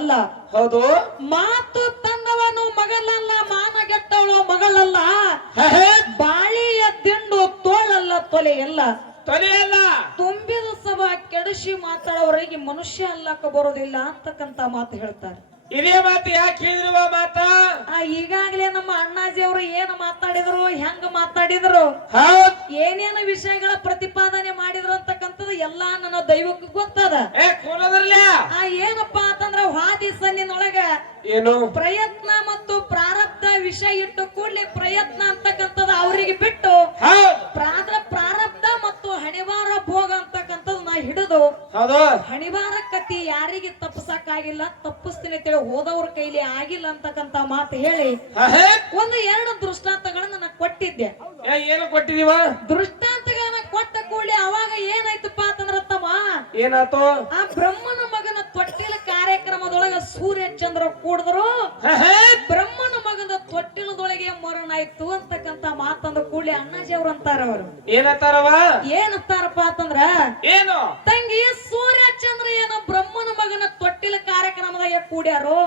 ಮಗಳಲ್ಲ. ಹೌದು. ಮಾತು ತಂದವನು ಮಗಳಲ್ಲ, ಮಾನಗೆಟ್ಟವಳು ಮಗಳಲ್ಲ, ಬಾಳಿಯ ದಿಂಡು ತೋಳಲ್ಲ ತೊಲೆಯಲ್ಲ. ತೊಲೆಯಲ್ಲ. ತುಂಬಿದ ಸಭಾ ಕೆಡಿಸಿ ಮಾತಾಡೋರಿಗೆ ಮನುಷ್ಯ ಅಲ್ಲಕ್ಕ ಬರೋದಿಲ್ಲ ಅಂತಕ್ಕಂತ ಮಾತು ಹೇಳ್ತಾರೆ. ಇದೇ ಮಾತು ಯಾಕೆ ಹೇಳಿರುವ ಮಾತ? ಈಗಾಗಲೇ ನಮ್ಮ ಅಣ್ಣಾಜಿ ಅವರು ಏನು ಮಾತಾಡಿದ್ರು, ಹೆಂಗ ಮಾತಾಡಿದ್ರು, ಏನೇನು ವಿಷಯಗಳ ಪ್ರತಿಪಾದನೆ ಮಾಡಿದ್ರು ಅಂತಕ್ಕಂಥದ್ದು ಎಲ್ಲಾ ನನ್ನ ದೈವಕ್ಕೆ ಗೊತ್ತದ. ಏನಪ್ಪಾ ಅಂತಂದ್ರ ಹಾದಿ ಸನ್ನಿನೊಳಗ ಏನು ಪ್ರಯತ್ನ ಮತ್ತು ಪ್ರಾರಬ್ಧ ವಿಷಯ ಇಟ್ಟು ಕೂಡಲೇ ಪ್ರಯತ್ನ ಅಂತಕ್ಕಂಥದ್ದು ಅವರಿಗೆ ಬಿಟ್ಟು ಪ್ರಾರಬ್ಧ ಮತ್ತು ಹಣಿವಾರ ಭೋಗ ಅಂತಕ್ಕಂಥದ್ದು ನಾ ಹಿಡಿದು ಹಣಿವಾರ ಕತಿ ಯಾರಿಗೆ ತಪ್ಪಿಸಕ್ಕಾಗಿಲ್ಲ, ತಪ್ಪಿಸ್ತೀನಿ ಅಂತೇಳಿ ಹೋದವ್ರ ಕೈಲಿ ಆಗಿಲ್ಲ ಅಂತಕ್ಕಂತ ಮಾತು ಹೇಳಿ ಒಂದು ಎರಡು ದೃಷ್ಟಾಂತಗಳನ್ನ ನಾನು ಕೊಟ್ಟಿದ್ದೆ. ಏನು ಕೊಟ್ಟಿದೀವ? ದೃಷ್ಟಾಂತಗಳನ್ನ ಕೊಟ್ಟ ಕೂಡಲೇ ಅವಾಗ ಏನಾಯ್ತಪ್ಪ ಅಂತಂದ್ರ ತಮ್ಮ ಏನಾಯ್ತು? ಆ ಬ್ರಹ್ಮನ ಮಗನ ತೊಟ್ಟಿಲ ಕಾರ್ಯಕ್ರಮದೊಳಗ ಸೂರ್ಯ ಚಂದ್ರ ಕೂಡಿದ್ರು, ಬ್ರಹ್ಮನ ಮಗನ ತೊಟ್ಟಿಲದೊಳಗೆ ಮರಣ ಆಯ್ತು ಅಂತಕ್ಕಂತ ಮಾತಂದ ಕೂಡಲೇ ಅಣ್ಣಾಜಿ ಅವ್ರು ಅಂತಾರ. ಅವರು ಏನಂತಾರಪ್ಪ ಅಂತಂದ್ರ ಏನು ತಂಗಿ ಸೂರ್ಯ ಚಂದ್ರ ಏನು ಬ್ರಹ್ಮನ ಮಗನ ತೊಟ್ಟಿಲ ಕಾರ್ಯಕ್ರಮದಾಗ ಕೂಡ್ಯಾರೋ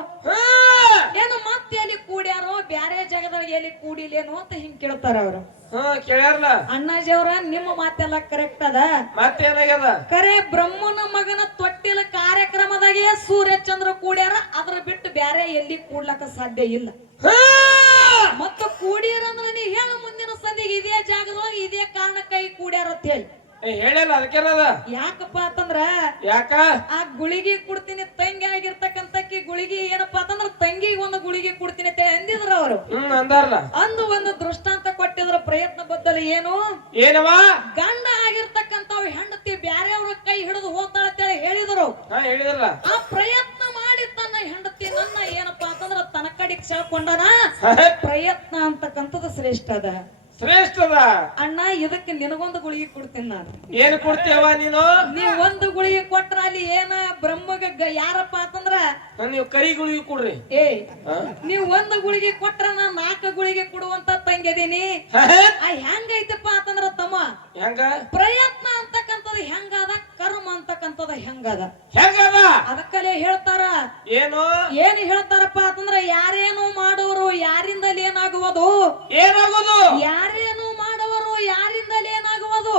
ಏನು ಮತ್ತೆ ಎಲ್ಲಿ ಕೂಡ್ಯಾರೋ ಬ್ಯಾರೆ ಜಾಗದಾಗ ಎಲ್ಲಿ ಕೂಡಿಲೇನು ಅಂತ ಹಿಂಗ್ ಕೇಳ್ತಾರ ಅವರು. ಕೇಳ್ಯಾರಲ್ಲ ಅಣ್ಣಾಜಿ ಅವ್ರ ನಿಮ್ಮ ಮಾತೆಲ್ಲ ಕರೆಕ್ಟ್ ಅದ. ಮತ್ತೇನಾಗ್ಯದ? ಕರೆ ಬ್ರಹ್ಮನ ಮಗನ ತೊಟ್ಟಿಲ ಕಾರ್ಯಕ್ರಮದಾಗೆ ಸೂರ್ಯ ಚಂದ್ರ ಕೂಡ್ಯಾರ, ಅದ್ರ ಬಿಟ್ಟು ಬ್ಯಾರೆ ಎಲ್ಲಿ ಕೂಡ್ಲಕ್ಕ ಸಾಧ್ಯ ಇಲ್ಲ. ಮತ್ತ ಕೂಡಿಯರಂದ್ರ ನೀ ಹೇಳು ಮುಂದಿನ ಸಂದಿಗೆ ಇದೇ ಜಾಗದೊಳಗೆ ಇದೇ ಕಾರಣಕ್ಕಾಗಿ ಕೂಡ್ಯಾರ ಅಂತ ಹೇಳಿ ಹೇಳಲ್ಲ. ಅದಕ್ಕೇನದ? ಯಾಕಪ್ಪ ಅಂತಂದ್ರ ಯಾಕ ಆ ಗುಳಿಗೆ ಕೊಡ್ತೀನಿ ತಂಗಿ ಆಗಿರ್ತಕ್ಕಂತಕ್ಕಿ ಗುಳಿಗೆ ಏನಪ್ಪಾ ಅಂತಂದ್ರ ತಂಗಿಗೆ ಒಂದು ಗುಳಿಗೆ ಕೊಡ್ತೀನಿ ಅಂತ ಅಂದಿದ್ರ ಅವರು. ಅಂದಾರಲ್ಲ. ಅಂದು ಒಂದು ದೃಷ್ಟಾಂತ ಕೊಟ್ಟಿದ್ರ ಪ್ರಯತ್ನ ಬದ್ದಲು ಏನು ಏನವ ಗಂಡ ಆಗಿರ್ತಕ್ಕಂಥವ್ ಹೆಂಡತಿ ಬ್ಯಾರೆಯವ್ರ ಕೈ ಹಿಡಿದು ಹೋಗ್ತಾಳ ಅಂತೇಳಿ ಹೇಳಿದ್ರು. ಹೇಳಿದ್ರಲ್ಲ. ಆ ಪ್ರಯತ್ನ ಮಾಡಿ ತನ್ನ ಹೆಂಡತಿ ನನ್ನ ಏನಪ್ಪಾ ಅಂತಂದ್ರ ತನ್ನ ಕಡೆಗೆ ಸೆಳ್ಕೊಂಡನ. ಪ್ರಯತ್ನ ಅಂತಕ್ಕಂಥದ್ದು ಶ್ರೇಷ್ಠ ಅದ. ಶ್ರೇಷ್ಠದ ಅಣ್ಣ, ಇದಕ್ಕೆ ನಿನಗೊಂದು ಗುಳಿಗೆ ಕೊಡ್ತೀನಿ ನಾನು. ಏನು ಕೊಡ್ತೇವ ನೀನು? ನೀವ್ ಒಂದು ಗುಳಿಗೆ ಕೊಟ್ರ ಅಲ್ಲಿ ಏನ ಬ್ರಹ್ಮಗ ಯಾರಪ್ಪ ಅಂತಂದ್ರ ನೀವು ಕರಿ ಗುಳಿಗೆ ಕೊಡ್ರಿ. ನೀವ್ ಒಂದು ಗುಳಿಗೆ ಕೊಟ್ರ ನಾ 4 ಗುಳಿಗೆ ಕೊಡುವಂತ ತಂಗಿದೀನಿ. ಹೆಂಗೈತಪ್ಪ ಅಂತಂದ್ರ ತಮ್ಮ ಹೆಂಗ ಪ್ರಯತ್ನ ಅಂತಕ್ಕಂಥದ್ದು ಹೆಂಗದ, ಕರ್ಮ ಅಂತಕ್ಕಂಥದ್ದು ಹೆಂಗದ ಅದಕ್ಕಲ್ಲೇ ಹೇಳ್ತಾರ. ಏನು ಹೇಳ್ತಾರಪ್ಪ ಅಂತಂದ್ರ ಯಾರೇನು ಮಾಡುವರು ಯಾರಿಂದಲೇ ಏನಾಗುವುದು, ಯಾರೇನು ಮಾಡುವರು ಯಾರಿಂದಲೇ ಏನಾಗುವುದು.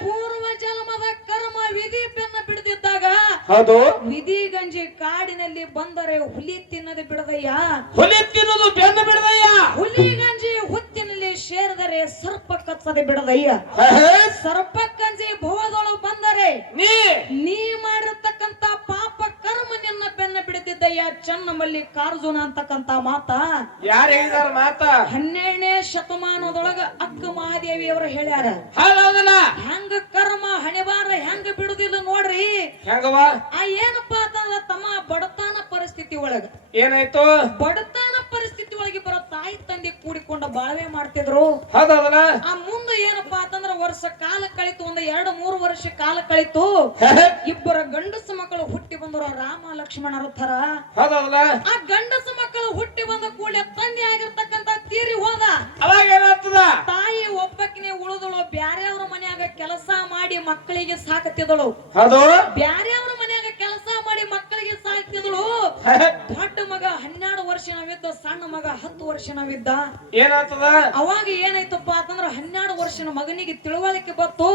ಪೂರ್ವ ಜನ್ಮದ ಕರ್ಮ ವಿಧಿ ಬೆನ್ನ ಬಿಡದಿದ್ದಾಗ ವಿಧಿ ಗಂಜಿ ಕಾಡಿನಲ್ಲಿ ಬಂದರೆ ಹುಲಿ ತಿನ್ನದು ಬಿಡದಯ್ಯ, ಹುಲಿ ತಿನ್ನೋದು ಬೆನ್ನ ಬಿಡದಯ್ಯ. ಹುಲಿ ಗಂಜಿ ಹುತ್ತಿನಲ್ಲಿ ಸೇರಿದರೆ ಸರ್ಪ ಕಚ್ಚದೆ ಬಿಡದಯ್ಯ. ಸರ್ಪ ಗಂಜಿ ಭವದೊಳಗೆ ಬಂದರೆ ನೀ ಮಾಡಿರ್ತಕ್ಕಂತ ಪಾಪ ಕರ್ಮ ನಿನ್ನ ಬೆನ್ನ ಬಿಡದಿದ್ದಯ್ಯ. ಚನ್ನ ಮಲ್ಲಿಕಾರ್ಜುನ ಅಂತಕ್ಕಂತ ಮಾತ ಯಾರು ಹೇಳಿದಾರ? ಮಾತ 12ನೇ ಶತಮಾನದೊಳಗ ಅಕ್ಕ ಮಹಾದೇವಿ ಅವರು ಹೇಳ್ಯಾರ. ಹೆಂಗ ಕರ್ಮ ಹಣೆಬಾರ ಹೆಂಗ ಬಿಡುದಿಲ್ಲ ನೋಡ್ರಿ. ಹೆಂಗವ ಏನಪ್ಪಾ ಅಂತಂದ್ರ ತಮ್ಮ ಬಡತನ ಪರಿಸ್ಥಿತಿ ಒಳಗ ಏನಾಯ್ತು? ಬಡತನ ಪರಿಸ್ಥಿತಿ ಒಳಗೆ ಬರೋ ತಾಯಿ ತಂದೆ ಕೂಡಿಕೊಂಡ ಬಾಳ್ವೆ ಮಾಡ್ತಿದ್ರು. ಆ ಮುಂದೆ ಏನಪ್ಪಾ ಅಂತಂದ್ರ ವರ್ಷ ಕಾಲ ಕಳಿತು, ಒಂದು 2-3 ವರ್ಷ ಕಾಲ ಕಳಿತು. ಇಬ್ಬರ ಗಂಡಸ ಮಕ್ಕಳು ಹುಟ್ಟಿ ಬಂದ್ರು, ರಾಮ ಲಕ್ಷ್ಮಣರ ಥರ. ಆ ಗಂಡಸ ಮಕ್ಕಳು ಹುಟ್ಟಿ ಬಂದ ಕೂಡಲೇ ತಂದೆ ಆಗಿರ್ತಕ್ಕಂತ ತೀರಿ ಹೋದ. ಅವಾಗ ಏನಾಗ್ತದ? ತಾಯಿ ಒಬ್ಬಕಿನೇ ಉಳಿದಳು. ಬ್ಯಾರೆಯವ್ರ ಮನ್ಯಾಗ ಕೆಲಸ ಮಾಡಿ ಮಕ್ಕಳಿಗೆ ಸಾಕತಿದಳು. ಬ್ಯಾರೆಯವ್ರ ಮನ್ಯಾಗ ಕೆಲಸ ಮಾಡಿ ಮಕ್ಕಳಿಗೆ ಸಾಕ್ತಿದಳು. ದೊಡ್ಡ ಮಗ 12 ವರ್ಷನವಿದ್ದ, ಸಣ್ಣ ಮಗ 10 ವರ್ಷನವಿದ್ದ. ಏನಾಗ್ತದ? ಅವಾಗ ಏನಾಯ್ತಪ್ಪ ಅಂತಂದ್ರ 12 ವರ್ಷನ ಮಗನಿಗೆ ತಿಳುವಳಿಕೆ ಬತ್ತು.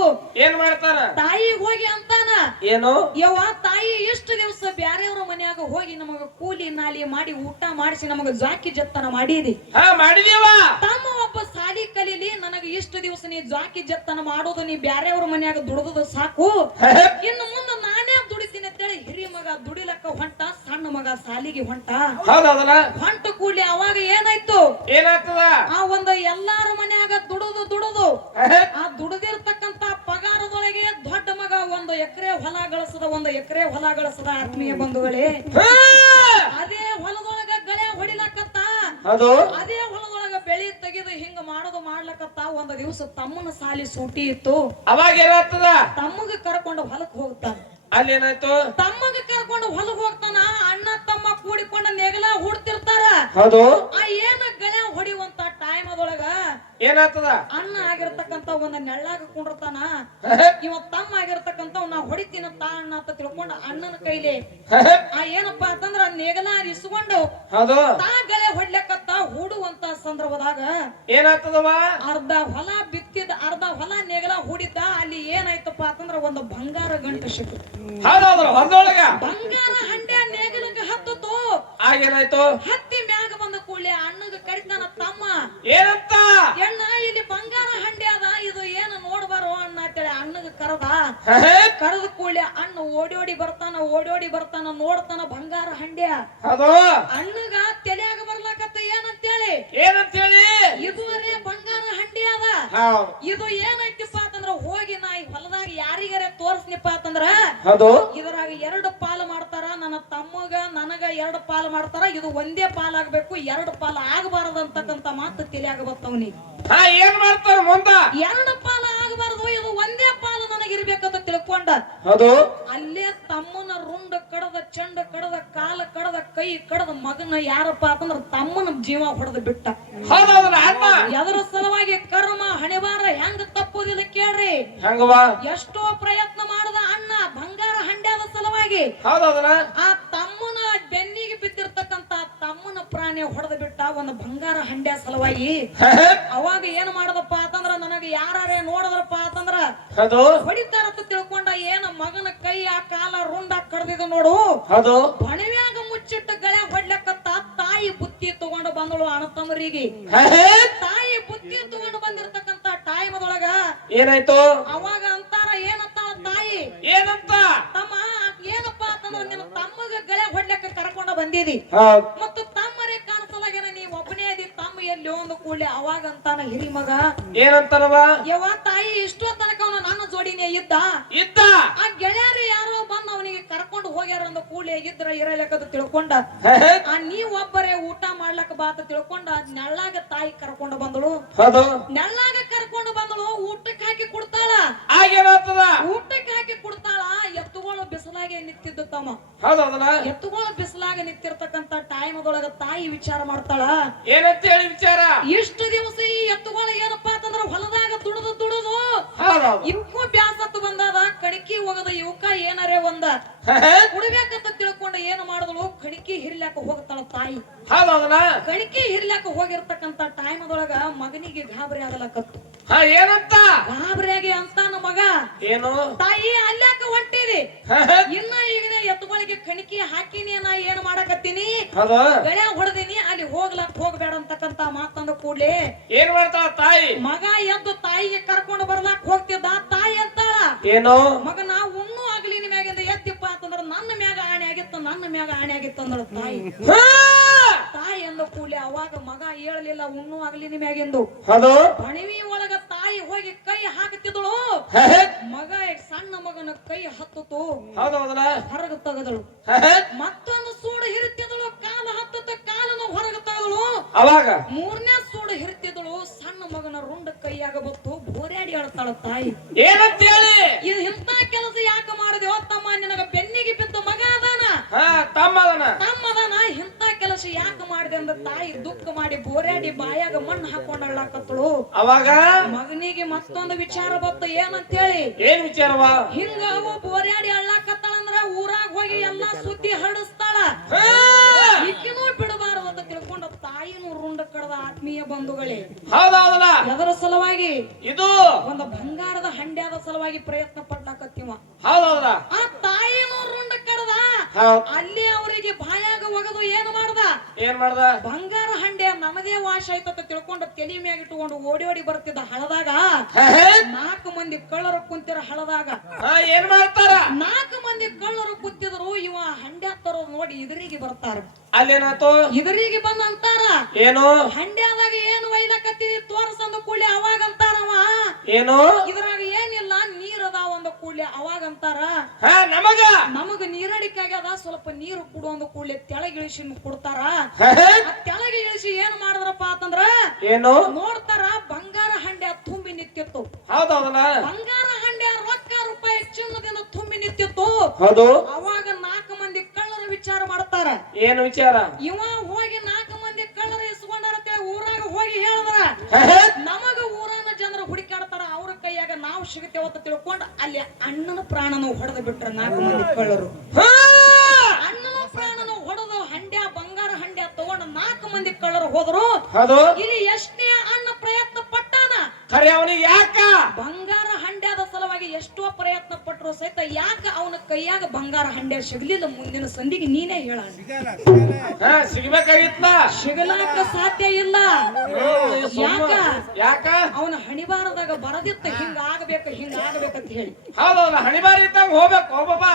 ಏನ್ ಮಾಡ್ತಾನ? ತಾಯಿಗೆ ಹೋಗಿ ಅಂತಾನ, ಏನು ಯವ್ವ ತಾಯಿ ಇಷ್ಟು ದಿವಸ ಬ್ಯಾರೆಯವ್ರ ಮನ್ಯಾಗ ಹೋಗಿ ನಮಗ ಕೂಲಿ ನಾಲಿ ಮಾಡಿ ಊಟ ಮಾಡಿಸಿ ನಮಗ ಜಾಕಿ ಜತ್ತನ ಮಾಡಿದಿ. ತಮ್ಮ ಒಬ್ಬ ಸಾಲಿ ಕಲೀಲಿ, ನನಗ ಇಷ್ಟು ದಿವಸ ನೀ ಜಾಕಿ ಜತ್ತನ ಮಾಡೋದು ನೀ ಬ್ಯಾರೆಯವ್ರ ಮನ್ಯಾಗ ದುಡಿದು ಸಾಕು, ಇನ್ನು ಮುಂದೆ ನಾನೇ ದುಡಿತೀನಿ ಅಂತೇಳಿ ಹಿರಿಯ ಮಗ ದುಡಿಲಕ್ಕ ಹೊಂಟ, ಸಣ್ಣ ಮಗ ಸಾಲಿಗೆ ಹೊಂಟ. ಹೊಂಟ ಕೂಡ್ಲಿ ಅವಾಗ ಏನಾಯ್ತು? ಆ ಒಂದು ಎಲ್ಲಾರ ಮನ್ಯಾಗ ದುಡುದು ಆ ದುಡಿದಿರ್ತಕ್ಕಂತ ಪಗಾರದೊಳಗೆ ದೊಡ್ಡ ಮಗ 1 ಎಕರೆ ಹೊಲ ಗಳಿಸದ ಆತ್ಮೀಯ ಬಂಧುಗಳೇ, ಅದೇ ಹೊಲದೊಳಗ ಗಳೆ ಹೊಡಿಲಕತ್ತ, ಅದೇ ಹೊಲದೊಳಗ ಬೆಳಿ ತೆಗೆದು ಹಿಂಗ ಮಾಡೋದು ಮಾಡ್ಲಕತ್ತ. ಒಂದು ದಿವಸ ತಮ್ಮನ ಸಾಲಿ ಸೂಟಿ ಇತ್ತು. ಅವಾಗ ಏನಾಗ್ತದ? ತಮ್ಮಗ ಕರ್ಕೊಂಡು ಹೊಲಕ್ ಹೋಗ್ತಾನ. ಅಲ್ಲಿ ಏನಾಯ್ತು? ತಮ್ಮಗ ಕರ್ಕೊಂಡು ಹೊಲಕ್ ಹೋಗ್ತಾನ. ಅಣ್ಣ ತಮ್ಮ ಕೂಡಿಕೊಂಡು ನೆಗಲ ಹುಡ್ತಿರ್ತಾರ. ಏನ ಗಳೆ ಹೊಡಿಯುವಂತ ಟೈಮ್ ಅದೊಳಗ ಏನಾಗ್ತದ? ಅಣ್ಣ ಆಗಿರ್ತಕ್ಕಂತ ಒಂದ್ ನೆಳ್ಳಾಗ ಕುಂಡಿರ್ತಾನ ಇವ ತಮ್ಮ ಆಗಿರ್ತಕ್ಕಂತ ನಾ ಹೊಡಿತೀನ ತಾ ಅಣ್ಣ ಅಂತ ತಿಳ್ಕೊಂಡ ಅಣ್ಣನ ಕೈಲಿ ಏನಪ್ಪಾ ಅಂತಂದ್ರ ನೇಗಲ ಇಸ್ಕೊಂಡು ತಾ ಗಳೆ ಹೊಡ್ಲಕ್ಕತ್ತ ಹೂಡುವಂತ ಸಂದರ್ಭದಾಗ ಏನಾಗ್ತದವ ಅರ್ಧ ಹೊಲ ಬಿತ್ತಿದ ಅರ್ಧ ಹೊಲ ನೇಗಲ ಹೂಡಿದ್ದ ಅಲ್ಲಿ ಏನಾಯ್ತಪ್ಪ ಅಂತಂದ್ರ ಒಂದು ಬಂಗಾರ ಗಂಟು ಸಿಕ್ತು ಹೊಲದೊಳಗ ಬಂಗಾರ ಹಂಡೆ ನೇಗಲಕ್ಕೆ ಹತ್ತತು ಆಗೇನಾಯ್ತು ಹತ್ತಿ ಮ್ಯಾಗ ಬಂದ ಕೂಡಲೇ ಅಣ್ಣಗ ಕರಿತಾನ ತಮ್ಮ ಏನಂತ ಎಣ್ಣ ಇಲ್ಲಿ ಬಂಗಾರ ಹಂಡೆ ಅದ ಇದು ಏನು ನೋಡ್ಬಾರೋ ಅಣ್ಣ ಅಂತೇಳಿ ಅಣ್ಣಗ ಕರೆದ ಕೂಡಲೇ ಅಣ್ಣ ಓಡಿ ಬರ್ತಾನ ನೋಡ್ತಾನ ಬಂಗಾರ ಹಂಡೆ ಅಣ್ಣಗ ತಲೆಯಾಗ ಬರ್ಲಾಕತ್ತ ಏನಂತೇಳಿ ಇದುವರೆ ಬಂಗಾರ ಹಂಡೆ ಅದ ಇದು ಏನೈತಿಪ್ಪ ಅಂತಂದ್ರ ಹೋಗಿ ನಾ ಈ ಹೊಲದಾಗ ಯಾರಿಗಾರ ತೋರ್ಸ್ನಿಪ್ಪ ಅಂತಂದ್ರ ಇದ್ರಾಗ 2 ಪಾಲು ಮಾಡ್ತಾರ ನನ್ನ ತಮ್ಮಗ ನನಗ 2 ಪಾಲು ಮಾಡ್ತಾರ ಇದು ಒಂದೇ ಪಾಲ್ ಆಗ್ಬೇಕು 2 ಪಾಲು ಆಗಬಾರದು ಅಂತಕ್ಕಂತ ಮಾತು ತಲೆಯಾಗ ಬರ್ತವನಿ ಏನ್ ಮಾಡ್ತಾರ ಮುಂದ 2 ಪಾಲು ಆಗಬಾರದು ಇದು ಒಂದೇ ಪಾಲು ನನಗಿರ್ಬೇಕಂತ ತಿಳ್ಕೊಂಡ ಅಲ್ಲೇ ತಮ್ಮನ ರುಂಡ ಕಡದ ಚಂಡ ಕಡದ ಕಾಲ ಕಡದ ಕೈ ಕಡದ ಮಗನ ಯಾರಪ್ಪ ಅಂತಂದ್ರ ತಮ್ಮನ ಜೀವ ಹೊಡೆದು ಬಿಟ್ಟ ಎದರ ಸಲುವಾಗಿ ಕರ್ಮ ಹಣೆಬಾರ ಹೆಂಗ ತಪ್ಪುದಿಲ್ಲ ಕೇಳ್ರಿ ಎಷ್ಟೋ ಪ್ರಯತ್ನ ಮಾಡದ ಅಣ್ಣ ಬಂಗಾರ ಹಂಡ್ಯಾದ ಸಲುವಾಗಿ ಆ ತಮ್ಮನ ಬೆನ್ನಿಗೆ ಬಿದ್ದಿರ್ತಕ್ಕಂತ ತಮ್ಮನ ಪ್ರಾಣಿ ಹೊಡೆದು ಬಿಟ್ಟ ಒಂದು ಬಂಗಾರ ಹಂಡ್ಯ ಸಲುವಾಗಿ ಅವಾಗ ಏನ್ ಮಾಡದಪ್ಪ ಅಂತಂದ್ರ ನನಗೆ ಯಾರೇ ನೋಡದ್ರಪ್ಪ ಅಂತಂದ್ರ ಹೊಡಿತಾರತ್ತ ತಿಳ್ಕೊಂಡ ಏನ ಮಗನ ಕೈ ಆ ಕಾಲ ರುಂಡ ಕಡ್ದಿದ ನೋಡು ಬಣವ್ಯಾಗ ಮುಚ್ಚಿಟ್ಟು ಗಳೆ ಹೊಡ್ಲಕ್ಕತ್ತ ತಾಯಿ ಬುತ್ತಿ ತಗೊಂಡು ಬಂದಳು ಅಣ್ಣ ತಮ್ಮರಿಗೆ ತಾಯಿ ಬುತ್ತಿ ತಗೊಂಡು ಬಂದಿರ್ತಕ್ಕಂತ ಟೈಮದೊಳಗ ಏನಾಯ್ತು ಅವಾಗ ಅಂತಾರ ಏನಂತಾಳ ತಾಯಿ ಏನಂತ ತಮ್ಮ ಏನಪ್ಪಾ ಅಂತಂದ್ರ ನಿನ್ನ ತಮ್ಮಗ ಗಳೆ ಹೊಡ್ಲಕ್ಕ ಕರ್ಕೊಂಡ ಬಂದಿದಿ ಮತ್ತು ತಮ್ಮರೇ ಕಾಣಿಸಲಾಗೇನ ನೀ ಒಬ್ಬನೇ ಅದಿ ತಮ್ಮ ಎಲ್ಲಿ ಒಂದು ಕೂಡಲೇ ಅವಾಗ ಅಂತಾನ ಹಿರಿ ಮಗ ಏನಂತಾನವ ಯವ್ವ ತಾಯಿ ಇಷ್ಟೋ ತನಕ ಅವನು ನನ್ನ ಜೋಡಿನೇ ಇದ್ದ ಆ ಗೆಳೆಯರು ಯಾರೋ ಬಂದು ಅವನಿಗೆ ಕರ್ಕೊಂಡು ಹೋಗ್ಯಾರ ಅಂದ ಕೂಡಲೇ ಇದ್ರ ಇರಲಕ್ಕದ ತಿಳ್ಕೊಂಡ ನೀವ್ ಒಬ್ಬರೇ ಊಟ ಮಾಡ್ಲಕ್ಕ ಬಾತ ತಿಳ್ಕೊಂಡ ನೆಳ್ಳಾಗ ತಾಯಿ ಕರ್ಕೊಂಡು ಬಂದಳು ನೆಳ್ಳಾಗ ಕರ್ಕೊಂಡು ಬಂದಳು ಊಟಕ್ಕೆ ಹಾಕಿ ಕೊಡ್ತಾಳ ಊಟಕ್ಕೆ ಹಾಕಿ ಕೊಡ್ತಾಳ ಎತ್ತುಗಳು ಬಿಸಿಲಾಗೆ ನಿಂತಿದ್ದು ತಮ್ಮ ಎತ್ತುಗಳು ಬಿಸಿಲಾಗ ನಿಂತಿರ್ತಕ್ಕಂತ ಟೈಮದೊಳಗ ತಾಯಿ ವಿಚಾರ ಮಾಡ್ತಾಳ ಏನಂತ ಹೇಳಿ ವಿಚಾರ ಇಷ್ಟು ದಿವಸ ಈ ಎತ್ತುಗಳು ಏನಪ್ಪಾ ಅಂತಂದ್ರ ಹೊಲದಾಗ ದುಡಿದು ಇವಕ್ಕೂ ಬ್ಯಾಸತ್ತು ಬಂದದ ಕಡಿಕಿ ಹೋಗದ ಇವಕ್ಕ ಏನಾರೇ ಒಂದ ಕುಡಿಬೇಕಂತ ತಿಳ್ಕೊಂಡ ಏನು ಮಾಡಿದಳು ಕಡಿಕಿ ಹಿರ್ಲಾಕ ಹೋಗ್ತಾಳ ತಾಯಿ ಕಡಿಕಿ ಹಿರ್ಲಾಕ ಹೋಗಿರ್ತಕ್ಕಂತ ಟೈಮದೊಳಗ ಮಗನಿಗೆ ಗಾಬರಿ ಆಗಲಕತ್ತು ಏನಂತ ಗಾಬರಿಯಾಗಿ ಅಂತಾನ ಮಗ ಏನು ತಾಯಿ ಅಲ್ಲಾಕ ಹೊಂಟಿದಿ ಇನ್ನ ಈಗಿನ ಎತ್ತುಗಳಿಗೆ ಕಣಿಕಿ ಹಾಕಿನಿ ನಾ ಏನ್ ಮಾಡಕತ್ತೀನಿ ಗಳೆ ಹೊಡೆದಿನಿ ಅಲ್ಲಿ ಹೋಗ್ಬೇಡ ಅಂತಕ್ಕಂತ ಮಾತಂದ ಕೂಡ್ಲೆ ಏನ್ ಮಾಡ್ತಾಳ ತಾಯಿ ಮಗ ಎದ್ದು ತಾಯಿಗೆ ಕರ್ಕೊಂಡು ಬರ್ಲಾಕ್ ಹೋಗ್ತಿದ್ದ ತಾಯಿ ಅಂತಾಳ ಏನು ಮಗನ ಉಣ್ಣು ಆಗ್ಲಿನ ಮ್ಯಾಗಿಂದ ಎದ್ದಿಪ್ಪ ಅಂತಂದ್ರ ನನ್ನ ಮ್ಯಾಗ ಆಣೆ ಆಗಿತ್ತು ಅಂದ್ರ ತಾಯಿ ಅಂದ ಕೂಡ್ಲೆ ಅವಾಗ ಮಗ ಹೇಳಲಿಲ್ಲ ಉಣ್ಣು ಆಗ್ಲಿನ ಮ್ಯಾಗಿಂದು ಬಣವಿ ಒಳಗ ತಾಯಿ ಹೋಗಿ ಕೈ ಹಾಕುತ್ತಿದ್ದಳು ಮಗ ಸಣ್ಣ ಮಗನ ಕೈ ಹತ್ತತು ಹೊರಗ ತೆಗೆದಳು ಮತ್ತೊಂದು ಸೂಡು ಹಿರಿತಿದಳು ಕಾಲ ಹತ್ತತ ಕಾಲನು ಹೊರಗ ತೆಗೆದಳು ಅವಾಗ 3ನೇ ಸೂಡು ಹಿರಿತಿದಳು ಸಣ್ಣ ಮಗನ ರುಂಡ ಕೈಯಾಗ ಬತ್ತು ಬೋರ್ಯಾಡಿ ಹೇಳ್ತಾಳ ತಾಯಿ ಏನಂತ ಹೇಳಿ ಇದು ಇಂತ ಕೆಲಸ ಯಾಕೆ ಮಾಡಿದೆವ ತಮ್ಮ ನಿನಗ ಬೆನ್ನಿಗೆ ಬಿದ್ದು ಮಗ ಅದಾನ ತಮ್ಮದನ ಇಂತ ಕೆಲಸ ಯಾಕೆ ಮಾಡಿದೆ ಅಂದ ತಾಯಿ ದುಃಖ ಮಾಡಿ ಬೋರ್ಯಾಡಿ ಬಾಯಾಗ ಮಣ್ಣು ಹಾಕೊಂಡಳ್ಳಾಕತ್ತಳು ಅವಾಗ ಮಗನಿಗೆ ಮತ್ತೊಂದು ವಿಚಾರ ಬತ್ತು ಏನಂತ ಹೇಳಿ ಏನ್ ವಿಚಾರವ ಹಿಂಗ ಅವ ಬೋರ್ಯಾಡಿ ಅಳ್ಳಾಕತ್ತಾಳಂದ್ರ ಊರಾಗ ಹೋಗಿ ಎಲ್ಲಾ ಸುದ್ದಿ ಹರಡಿಸ್ತಾಳ ಈಕಿನೂ ಬಿಡಬಾರದು ಅಂತ ತಿಳ್ಕೊಂಡ ತಾಯಿನೂ ರುಂಡ ಕಡದ ಆತ್ಮೀಯ ಬಂಧುಗಳೇ ಅದರ ಸಲುವಾಗಿ ಇದು ಒಂದು ಬಂಗಾರದ ಹಂಡ್ಯಾದ ಸಲುವಾಗಿ ಪ್ರಯತ್ನ ಪಡ್ಲಾಕತ್ತೀವ ಆ ತಾಯಿನೂ ರುಂಡ ಕಡದ ಅಲ್ಲಿ ಅವರಿಗೆ ಬಾಯಾಗ ಒಗದು ಏನ್ ಮಾಡ್ದ ಬಂಗಾರ ಹಂಡೆ ನಮದೇ ವಾಶ ಆಯ್ತಂತ ತಿಳ್ಕೊಂಡು ತಲೆ ಮ್ಯಾಗ ಇಟ್ಟುಕೊಂಡು ಓಡಿ ಬರ್ತಿದ್ದ ಹಳದಾಗ 4 ಮಂದಿ ಕಳ್ಳರು ಕುಂತಿರ ಹಳದಾಗ ಏನ್ ಮಾಡ್ತಾರ 4 ಮಂದಿ ಕಳ್ಳರು ಕುಂತಿದ್ರು ಇವ ಹಂಡ್ಯಾ ತರೋದು ನೋಡಿ ಇದರಿಗೆ ಬರ್ತಾರ ಅಲ್ಲೇನಾಯ್ತು ಇದರಿಗೆ ಬಂದ ಅಂತಾರ ಏನು ಹಂಡ್ಯಾದಾಗ ಏನು ಒಯ್ಲಕತ್ತಿ ತೋರ್ಸಂದ ಕೂಡಲೇ ಅವಾಗ ಅಂತಾರವ ಏನು ಇದ್ರಾಗ ಏನಿಲ್ಲ ನೀರ್ ಅದಾವ ಅಂದ ಕೂಡಲೇ ಅವಾಗ ಅಂತಾರ ನಮಗ ನೀರಡಿಕಾಗ್ಯದ ಸ್ವಲ್ಪ ನೀರು ಕುಡುವಂದ ಕೂಡಲೇ ತೆಳಗಿಳಿಸಿ ಕೊಡ್ತಾರ ತೆಳಗೆ ಇಳಿಸಿ ಏನ್ ಮಾಡಿದ್ರಪ್ಪ ಅಂತಂದ್ರ ಏನು ನೋಡ್ತಾರ ಬಂಗಾರ ಹಂಡ್ಯ ತುಂಬಿ ನಿಂತಿತ್ತು ಬಂಗಾರ ಹಂಡ್ಯ ರೊಕ್ಕ ರೂಪಾಯಿ ಚಿನ್ನದಿಂದ ತುಂಬಿ ನಿಂತಿತ್ತು ಅವಾಗ 4 ಮಂದಿ ಕಳ್ಳರ ವಿಚಾರ ಮಾಡ್ತಾರ ಏನು ವಿಚಾರ ಇವ ಹೋಗಿ 4 ಮಂದಿ ಕಳ್ಳರ ಇಸ್ಕೊಂಡಾರ ಊರಾಗ ಹೋಗಿ ಹೇಳಿದ್ರ ನಮಗ ಊರನ್ನ ಜನರು ಹುಡುಕಾಡ್ತಾರ ಅವ್ರ ಯಾವ ಸಿಗುತ್ತೆ ಅವತ್ತು ತಿಳ್ಕೊಂಡು ಅಲ್ಲಿ ಅಣ್ಣನ ಪ್ರಾಣನ ಹೊಡೆದು ಬಿಟ್ರ 4 ಮಂದಿ ಕಳ್ಳರು. ಅಣ್ಣನ ಪ್ರಾಣನ ಹೊಡೆದು ಹಂಡ್ಯ ಬಂಗಾರ ಹಂಡ್ಯ ತಗೊಂಡು 4 ಮಂದಿ ಕಳ್ಳರು ಹೋದ್ರು. ಇಲ್ಲಿ ಎಷ್ಟೇ ಅಣ್ಣ ಪ್ರಯತ್ನ ಪಟ್ಟಾನ ಖರೆ ಅವನಿಗೆ ಯಾಕ ಬಂಗಾರ ಹಂಡ್ಯದ ಸಲುವಾಗಿ ಎಷ್ಟೋ ಪ್ರಯತ್ನ ಪಟ್ಟರು ಸಹಿತ ಯಾಕ ಅವನ ಕೈಯಾಗ ಬಂಗಾರ ಹಂಡ್ಯ ಸಿಗ್ಲಿಲ್ಲ. ಮುಂದಿನ ಸಂಧಿಗೆ ನೀನೇ ಹೇಳ. ಸಿಗ್ಬೇಕಾಗಿತ್ತ ಸಿಗಲಾಕ ಸಾಧ್ಯ ಇಲ್ಲ. ಯಾಕ ಅವನ ಹಣಿಬಾರದಾಗ ಬರದಿತ್ತ ಹಿಂಗ ಆಗ್ಬೇಕಂತ ಹೇಳಿ. ಹೌದೌದು, ಹಣಿಬಾರ ಇದ್ದಾಗ ಹೋಗ್ಬೇಕು. ಹೋಗಪ್ಪ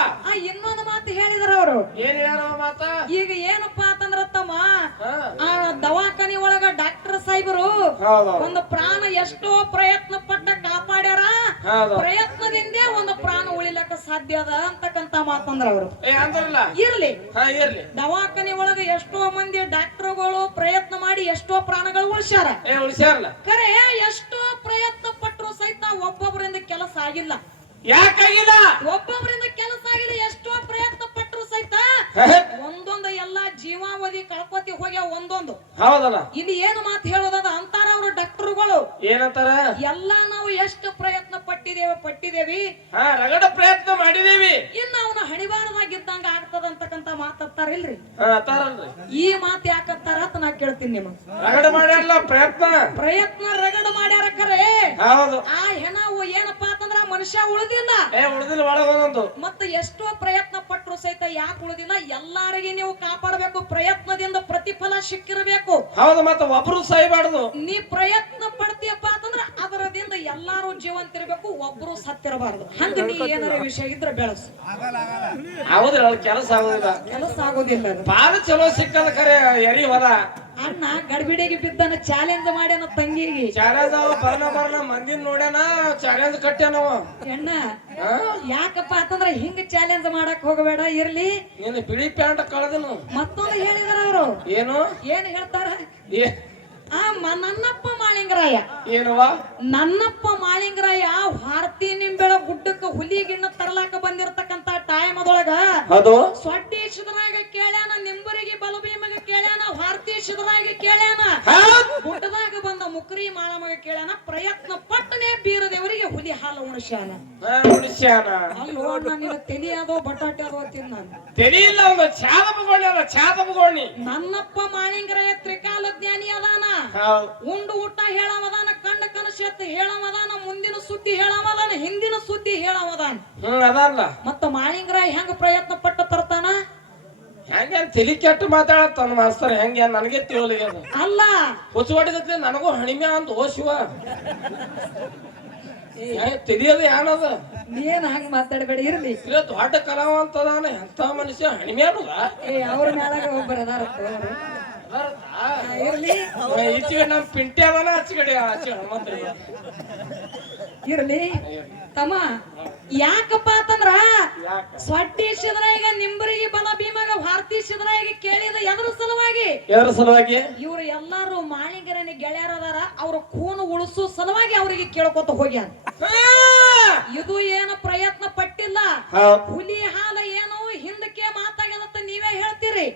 ಇನ್ನೊಂದು ಮಾತು ಹೇಳಿದ್ರ ಅವರು. ಏನ್ ಹೇಳ ಮಾತ? ಈಗ ಏನಪ್ಪಾ ಅಂತಂದ್ರ ತಮ್ಮ ಆ ದವಾಖಾನಿ ಒಳಗ ಡಾಕ್ಟರ್ ಸಾಹೇಬರು ಒಂದು ಪ್ರಾಣ ಎಷ್ಟೋ ಪ್ರಯತ್ನ ಪಟ್ಟ ಕಾಪಾಡ್ಯಾರ. ಪ್ರಯತ್ನದಿಂದ ಒಂದು ಪ್ರಾಣ ಉಳಿಲಕ್ಕ ಸಾಧ್ಯ ಅದ ಅಂತಕ್ಕಂತ ಮಾತಂದ್ರ ಅವರು. ಇರ್ಲಿ ದವಾಖಾನಿ ಒಳಗ ಎಷ್ಟೋ ಮಂದಿ ಡಾಕ್ಟರ್ಗಳು ಪ್ರಯತ್ನ ಮಾಡಿ ಎಷ್ಟೋ ಪ್ರಾಣಗಳು ಉಳಿಸ್ಯಾರ. ಖರೆ ಎಷ್ಟೋ ಪ್ರಯತ್ನ ಪಟ್ಟರು ಸಹಿತ ಒಬ್ಬೊಬ್ಬರಿಂದ ಕೆಲಸ ಆಗಿಲ್ಲ. ಯಾಕಾಗಿಲ್ಲ? ಒಬ್ಬೊಬ್ಬರಿಂದ ಕೆಲಸ ಆಗಿಲ್ಲ. ಎಷ್ಟೋ ಪ್ರಯತ್ನ ಪಟ್ಟರು ಸಹಿತ ಒಂದೊಂದು ಎಲ್ಲಾ ಜೀವಾವಧಿ ಕಳ್ಕೊತಿ ಹೋಗ್ಯ ಒಂದೊಂದು. ಹೌದಲ್ಲ, ಇಲ್ಲಿ ಏನು ಮಾತು ಹೇಳೋದದ ಅಂತಾರ ಅವರು ಡಾಕ್ಟರ್ಗಳು. ಏನಂತಾರ? ಎಲ್ಲಾ ನಾವು ಎಷ್ಟು ಪ್ರಯತ್ನ ಪಟ್ಟಿದೇವಿ ರಗಡ ಪ್ರಯತ್ನ ಮಾಡಿದೇವಿ, ಇನ್ನು ಅವನ ಹಣಿಬಾರದಾಗಿದ್ದಂಗ ಆಗ್ತದ ಅಂತಕ್ಕಂತ ಮಾತಾಡ್ತಾರ ಇಲ್ರಿ. ಈ ಮಾತು ಯಾಕತ್ತಾರ ಅಂತ ನಾ ಕೇಳ್ತೀನಿ ನಿಮಗೆ. ರಗಡ ಮಾಡ್ಯಾರಲ್ಲ ಪ್ರಯತ್ನ ರಗಡ ಮಾಡ್ಯಾರ. ಖರೆ ಆ ಹೆಣ ಏನಪ್ಪಾ ಅಂತಂದ್ರ ಮನುಷ್ಯ ಉಳಿದಿಲ್ಲ ಒಳಗೊಂದು. ಮತ್ತೆ ಎಷ್ಟೋ ಪ್ರಯತ್ನ ಪಟ್ಟರು ಸಹಿತ ಯಾಕೆ ಉಳಿದಿಲ್ಲ? ಎಲ್ಲಾರಿಗೆ ನೀವು ಕಾಪಾಡಬೇಕು. ಪ್ರಯತ್ನದಿಂದ ಪ್ರತಿಫಲ ಸಿಕ್ಕಿರಬೇಕು. ಹೌದು, ಮತ್ತೆ ಒಬ್ರು ಸಾಯ್ಬಾರ್ದು. ನೀ ಪ್ರಯತ್ನ ಪಡ್ತೀಯಪ್ಪ ಅಂತಂದ್ರ ಅದರದಿಂದ ಎಲ್ಲಾರು ಜೀವಂತಿರ್ಬೇಕು, ಒಬ್ರು ಸತ್ತಿರಬಾರ್ದು. ಹಂಗ ನೀ ಏನಾರ ವಿಷಯ ಇದ್ರೆ ಬೆಳಸು. ಕೆಲಸ ಆಗೋದಿಲ್ಲ. ಬಾಳ ಚಲೋ ಸಿಕ್ಕದ ಖರೆ ಎರಿ ಹೊಲ. ಅಣ್ಣ ಗಡ್ಬಿಡಿಗೆ ಬಿದ್ದಾನ, ಚಾಲೆಂಜ್ ಮಾಡ್ಯಾನ ತಂಗಿಗೆ. ಚಾಲೆಂಜ್ ಬರ್ನ ಮಂದಿನ ನೋಡ್ಯಾನ, ಚಾಲೆಂಜ್ ಕಟ್ಟ್ಯಾನವ. ಅಣ್ಣ ಯಾಕಪ್ಪ ಅಂತಂದ್ರ ಹಿಂಗ ಚಾಲೆಂಜ್ ಮಾಡಕ್ ಹೋಗಬೇಡ. ಇರ್ಲಿ, ನೀನು ಬಿಳಿ ಪ್ಯಾಂಟ್ ಕಳೆದನು. ಮತ್ತೊಂದು ಹೇಳಿದಾರ ಅವರು. ಏನ್ ಹೇಳ್ತಾರ? ನನ್ನಪ್ಪ ಮಾಳಿಂಗರಾಯ. ಏನವ? ನನ್ನಪ್ಪ ಮಾಳಿಂಗರಾಯ ಭಾರತೀ ನಿಂಬೆಳ ಗುಡ್ಡಕ್ಕ ಹುಲಿಗಿನ್ನ ತರಲಾಕ ಬಂದಿರತಕ್ಕಂತ ಟೈಮ್ ಅದೊಳಗ ಸೊಡ್ಡಿ ಶಿದರಾಗ ಕೇಳ್ಯಾನ, ನಿಂಬರಿಗೆ ಬಲಭೀಮಗ ಕೇಳ್ಯಾನ, ಭಾರತೀ ಶಿದರಾಗ ಕೇಳ್ಯಾನ, ಗುಡ್ಡದಾಗ ಬಂದ ಮುಕ್ರಿ ಮಾಳಮಗ ಕೇಳ್ಯಾನ. ಪ್ರಯತ್ನ ಪಟ್ಟನೆ ಬೀರದೇವರಿಗೆ ಹುಲಿ ಹಾಲು ಉಣಿಸ್ಯಾನ. ಅಲ್ಲೋ ನಿನ್ನ ತಲಿ ಅದೋ ಬಟಾಟೆ ಅದೋ ತಿನ್ನ ತೆಲಿಯಿಲ್ಲ. ನನ್ನಪ್ಪ ಮಾಳಿಂಗರಾಯ ತ್ರಿಕಾಲ ಜ್ಞಾನಿ ಅದಾನ. ಉಂಡು ಊಟ ಹೇಳವದಾನ, ಕಣ್ಣ ಕನಸೆತ್ತ ಹೇಳವದಾನ, ಮುಂದಿನ ಸುದ್ದಿ ಹೇಳವದಾನ, ಹಿಂದಿನ ಸುದ್ದಿ ಹೇಳವದಾನ. ಮತ್ತ ಮಾಳಿಂಗರಾಯ ಹೆಂಗ ಪ್ರಯತ್ನ ಪಟ್ಟ ತರ್ತಾನ? ಹೆಂಗ ತಲಿ ಕೆಟ್ಟು ಮಾತಾಡತ್ತಾನ ಮಾಸ್ತರ್. ಹೆಂಗ ನನಗೆ ತಿಳಿಯ ಅಲ್ಲ, ಹೊಸವಾಡಿಗತ್ಲೆ ನನಗೂ ಹಣಿಮೆ ಅಂತ. ಓ ಶಿವ, ತಿಳಿಯೋದು ಏನದ? ನೀನ್ ಹಂಗ ಮಾತಾಡಬೇಡ. ಇರ್ಲಿ, ದೊಡ್ಡ ಕಲಾವಂತದಾನ. ಎಂತ ಮನುಷ್ಯ ಹಣಿಮೆ ಅನ್ನೋದ? ಅವ್ರ ಮ್ಯಾಲಾಗ ಒಬ್ಬರ ಅದಾರ. ಈಚೆಗೆ ನಮ್ ಪಿಂಟೆ ಅದನ, ಆಚೆಗಡೆ ಇರ್ಲಿ ತಮ್ಮ. ಯಾಕಪ್ಪ ಅಂತಂದ್ರ ಸ್ವಟ್ಟಿ ಶಿದ್ರಾಯಿಗ ನಿಂಬರಿಗೆ ಬಲ ಭೀಮಗ ಭಾರತೀ ಶಿದ್ರಾಯಿಗ ಕೇಳಿದ ಎದ್ರ ಸಲುವಾಗಿ? ಇವ್ರು ಎಲ್ಲಾರು ಮಾಳಿಂಗರನ ಗೆಳೆಯರದಾರ. ಅವ್ರ ಕೂನು ಉಳಿಸೋ ಸಲುವಾಗಿ ಅವ್ರಿಗೆ ಕೇಳ್ಕೊತ ಹೋಗ್ಯಾರ. ಇದು ಏನು ಪ್ರಯತ್ನ ಪಟ್ಟಿಲ್ಲ. ಹುಲಿ ಹಾಲ ಏನು ಹಿಂದಕ್ಕೆ ಮಾತಾಗ್ಯದತ್ತ ನೀವೇ ಹೇಳ್ತೀರಿ.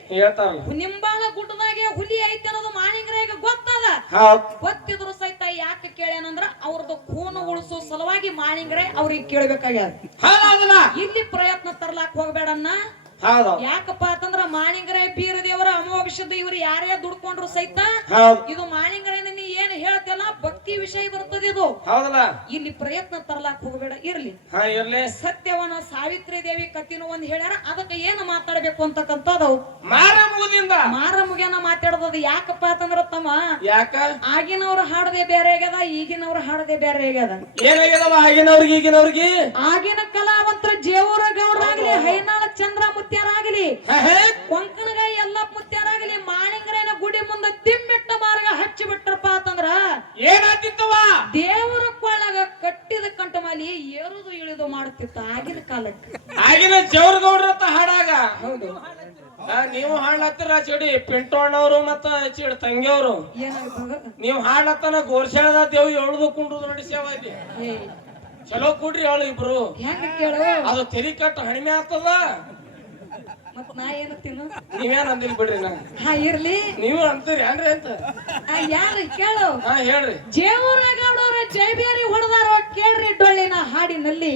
ನಿಂಬಾಳ ಗುಡ್ಡದಾಗೆ ಹುಲಿ ಐತಿ ಅನ್ನೋದು ಮಾಳಿಂಗರಾಯಿಗ ಗೊತ್ತದ. ಗೊತ್ತಿದ್ರು ಸಹಿತ ಯಾಕೆ ಕೇಳ್ಯಾನಂದ್ರ ಅವ್ರದ್ದು ಕೂನು ಉಳಿಸೋ ಸಲುವಾಗಿ ಮಾಳಿಂಗರಾಯ ಅವ್ರಿಗೆ ಕೇಳ್ಬೇಕಾಗ್ಯಾದ. ಇಲ್ಲಿ ಪ್ರಯತ್ನ ತರ್ಲಾಕ್ ಹೋಗ್ಬೇಡನ್ನ. ಯಾಕಪ್ಪ ಅಂತಂದ್ರ ಮಾಳಿಂಗರಾಯ ಬೀರದೇವರ ಅಮೋಘದ ಇವ್ರು ಯಾರೇ ದುಡ್ಕೊಂಡ್ರು ಸಹಿತ ಇದು ಮಾಳಿಂಗರಾಯನ ನೀ ಏನ್ ಹೇಳ್ತಿಯಲ್ಲ ಭಕ್ತಿ ವಿಷಯ ಬರ್ತದೆ. ಇದು ಇಲ್ಲಿ ಪ್ರಯತ್ನ ತರ್ಲಾಕ್ ಹೋಗಬೇಡ. ಇರ್ಲಿ, ಸತ್ಯವನ ಸಾವಿತ್ರಿ ದೇವಿ ಕತ್ತಿನ ಒಂದ್ ಹೇಳ್ಯಾರ. ಅದಕ್ಕೆ ಏನು ಮಾತಾಡ್ಬೇಕು ಅಂತಕ್ಕಂಥದ್ದು ಮಾರಮುಗಿಯನ್ನ ಮಾತಾಡೋದು. ಯಾಕಪ್ಪ ಅಂತಂದ್ರ ತಮ್ಮ, ಆಗಿನವ್ರು ಹಾಡದೆ ಬೇರೆ ಆಗ್ಯದ, ಈಗಿನವ್ರು ಹಾಡದೆ ಬೇರೆ ಆಗ್ಯದ. ಆಗಿನ ಕಲಾವಂತರ ಜೇವೂರ ಗೌಡ್ರಾಗ್ಲಿ, ಹೈನಾಳ ಚಂದ್ರ ಮುತ್ಯಾರಾಗಲಿ, ಕೊಂಕಣಗ ಎಲ್ಲ ಮುತ್ಯಾರಾಗಲಿ ಮಾಳಿಂಗರಾಯನ ಗುಡಿ ಮುಂದೆ ತಿಮ್ಮಿಟ್ಟ ಮಾರ್ಗ ಹಚ್ಚಿ ಬಿಟ್ರಪ್ಪ ಅಂತಂದ್ರ ಏನಾಗ್ತಿತ್ತವ? ದೇವರ ಕೊಳ್ಳಾಗ ಕಟ್ಟಿದ ಕಂಠಮಾಲಿ ಏರುದು ಇಳಿದು ಮಾಡುತ್ತಿತ್ತ ಆಗಿನ ಕಾಲಕ್ಕೆ. ಆಗಿನ ಜವರ್ಗೌಡ್ರ ಹಾಡಾಗ. ಹೌದು, ನೀವು ಹಾಡ್ಲತ್ತೀರ ಚಡಿ ಪಿಂಟೋಣ್ಣವ್ರು ಮತ್ತ ಚಿಡ್ ತಂಗಿಯವರು. ನೀವು ಹಾಡ್ಲತ್ತನ ಗೋರ್ಶಾಳದ ದೇವ್ ಎಳ್ದು ಕುಂಡ್ರು ನಡೆಸ್ಯಾವ. ಚಲೋ ಕೂಡ್ರಿ ಅವಳು ಇಬ್ರು. ಹೆಂಗ ಕೇಳು? ಅದು ತೆರಿ ಕಟ್ಟ ಹಣಿಮೆ ಆಗ್ತದ. ಮತ್ ನಾ ಏನು ತಿನ್ನು ನೀವೇನ್ ಅಂದಿಲ್ ಬಿಡ್ರಿ ನಾ ಹಾ ಇರ್ಲಿ ನೀವು ಅಂತೀರಿ ಏನ್ರಿ ಅಂತ ಯಾರು ಕೇಳು ಹಾ ಹೇಳ್ರಿ ಜೇವೂರಗೌಡವ್ರ ಜೈಬೇರಿ ಹೊಡೆದಾರ ಕೇಳ್ರಿ ಡೊಳ್ಳಿನ ಹಾಡಿನಲ್ಲಿ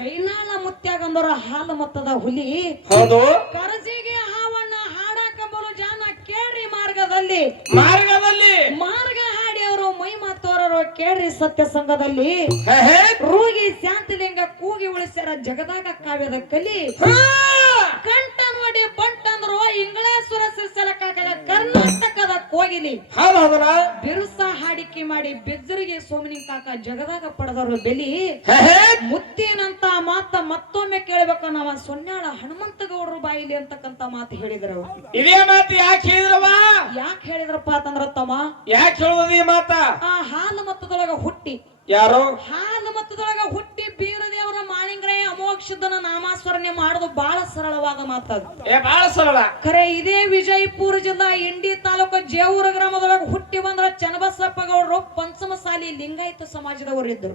ಕೈನಾಳ ಮುತ್ಯಾಗಂದವರ ಹಾಲು ಮೊತ್ತದ ಹುಲಿ ಹೌದು ಕರಜಿಗೆ ಹಾವಣ್ಣ ಹಾಡಾಕ ಬಲು ಜಾನ ಕೇಳ್ರಿ ಮಾರ್ಗದಲ್ಲಿ ಮಾರ್ಗ ಹಾಡಿ ಅವರು ಮೈ ಮಾತೋರರು ಕೇಳ್ರಿ ಸತ್ಯ ಸಂಘದಲ್ಲಿ ರೂಗಿ ಶಾಂತಿಲಿಂಗ ಕೂಗಿ ಉಳಿಸ್ಯಾರ ಜಗದಾಗ ಕಾವ್ಯದ ಕಲಿ ಕಂಠ ನೋಡಿ ಬಂಟಂದ್ರು ಇಂಗಳೇಶ್ವರ ಸಿಸಲಕ್ಕಾಗಲ್ಲ ಕರ್ನಾಟಕದ ಕೋಗಿಲಿ ಬಿರುಸ ಹಾಡಿಕೆ ಮಾಡಿ ಬೆಜ್ಜರಿಗೆ ಸೋಮನಿ ಕಾಕ ಜಗದಾಗ ಪಡೆದವರು ಬೆಲಿ ಮುತ್ತಿನಂತ ಮಾತ ಮತ್ತೊಮ್ಮೆ ಕೇಳಬೇಕು ನಾವ ಸೊನ್ಯಾಳ ಹನುಮಂತ ಗೌಡರು ಬಾಯಿಲಿ ಅಂತಕ್ಕಂತ ಮಾತು ಹೇಳಿದ್ರು ಇದೇ ಮಾತು ಯಾಕೆ ಹೇಳಿದ್ರವ ಯಾಕೆ ಹೇಳಿದ್ರಪ್ಪ ಅಂತಂದ್ರ ತಮ್ಮ ಯಾಕೆ ಹೇಳೋದು ಈ ಮಾತ ಆ ಹಾಲು ಮತ್ತದೊಳಗ ಹುಟ್ಟಿ ಯಾರು ಹಾಲು ಮತ್ತದೊಳಗ ಹುಟ್ಟಿ ಬೀರದೇವರ ಮಾಳಿಂಗ್ರೇ ಅಮೋಕ್ಷದನ ನಾಮಾಸ್ಮರಣೆ ಮಾಡೋದು ಬಹಳ ಸರಳವಾದ ಮಾತದು ಬಹಳ ಸರಳ ಖರೆ ಇದೇ ವಿಜಯಪುರ ಜಿಲ್ಲಾ ಇಂಡಿ ತಾಲೂಕು ಜೇವೂರ ಗ್ರಾಮದೊಳಗ ಹುಟ್ಟಿ ಬಂದ್ರ ಚನ್ನಬಸಪ್ಪ ಗೌಡರು ಪಂಚಮಸಾಲಿ ಲಿಂಗಾಯತ ಸಮಾಜದವರು ಇದ್ರು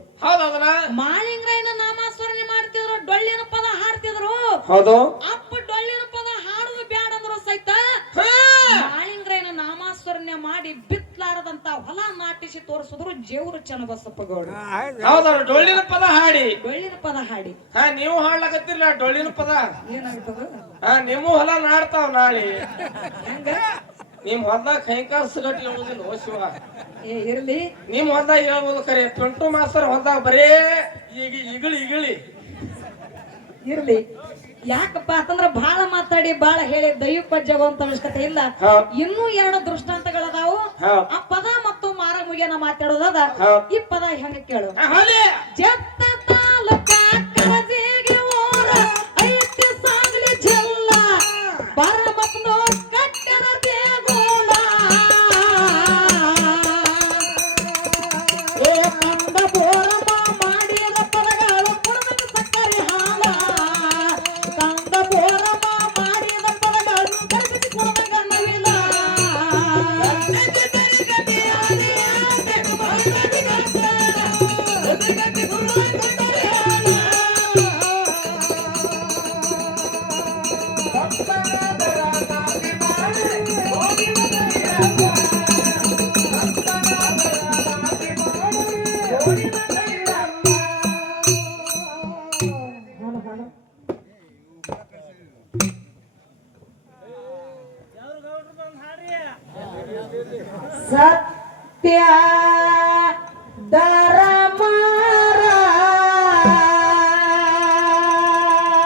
ಮಾಳಿಂಗ್ರಾಯನ ನಾಮಾಸ್ಮರಣೆ ಮಾಡ್ತಿದ್ರು ಡೊಳ್ಳಿನ ಪದ ಹಾಡ್ತಿದ್ರು ಹೌದು ಅಪ್ಪ ಡೊಳ್ಳಿನ ಪದ ಹಾಡುದು ಬ್ಯಾಡ ಅಂದ್ರು ಸಹಿತ ಮಾಳಿಂಗ್ರಾಯನ ನಾಮಾಸ್ಮರಣೆ ಮಾಡಿ ಬಿತ್ಲಾರದಂತ ಹೊಲ ನಾಟಿಸಿ ತೋರಿಸಿದ್ರು ಜೇವೂರ ಚನ್ನಬಸಪ್ಪ ಗೌಡ ಹೌದವ್ರು ಡೊಳ್ಳಿನ ಪದ ಹಾಡಿ ನೀವು ಹಾಡ್ಲಾಕತ್ತಿರ್ಲ ಡೊಳ್ಳಿನ ಪದ ಏನಾಗ್ತದ ನಿಮ್ಮ ಹೊಲ ನಾಡ್ತಾವ ನಾಳೆ ನಿಮ್ ಹೊಲ್ದಾಗ ಕೈಕಾಸ ಗಟ್ಟಿ ಹೇಳುದಿಲ್ಲ ಓ ಶಿವ ಇರ್ಲಿ ನಿಮ್ ಹೊಲ್ದಾಗ ಹೇಳ್ಬೋದು ಖರೆ ಪೆಂಟು ಮಾಸ್ತರ್ ಹೊಲ್ದಾಗ ಬರೇ ಇಗಿಳಿ ಇರ್ಲಿ ಯಾಕಪ್ಪ ಅಂತಂದ್ರ ಬಹಳ ಮಾತಾಡಿ ಬಹಳ ಹೇಳಿ ದೈವಪಜ್ಜವ ಅಂತ ಅವಶ್ಯಕತೆ ಇಲ್ಲ ಇನ್ನೂ 2 ದೃಷ್ಟಾಂತಗಳದಾವು ಆ ಪದ ಮತ್ತು ಮಾರ ಮುಗಿಯನ ಮಾತಾಡೋದದ ಈ ಪದ ಹೆಂಗ ಕೇಳು ಜತ್ತ ತಾಲೂಕ ಕರಜಿಗೆ ಊರ ಐತಿ ಸಾಗಲಿ ಜಿಲ್ಲ ಬರಮಕ್ನು ಕಟ್ಟರ ದೇಗೋಲ ಏ ಕಂದ ಬೋರಮ್ಮ ಮಾಡಿದ ಪದಗಳು ಕುಡದ ಸಕ್ಕರೆ ಹಾಲ ಕಂದ ಬೋರಮ್ಮ ಮಾಡಿದ ಪದಗಳು ಕರಗಿಸಿ ಕುಡದ ನವಿಲ ಸತ್ಯ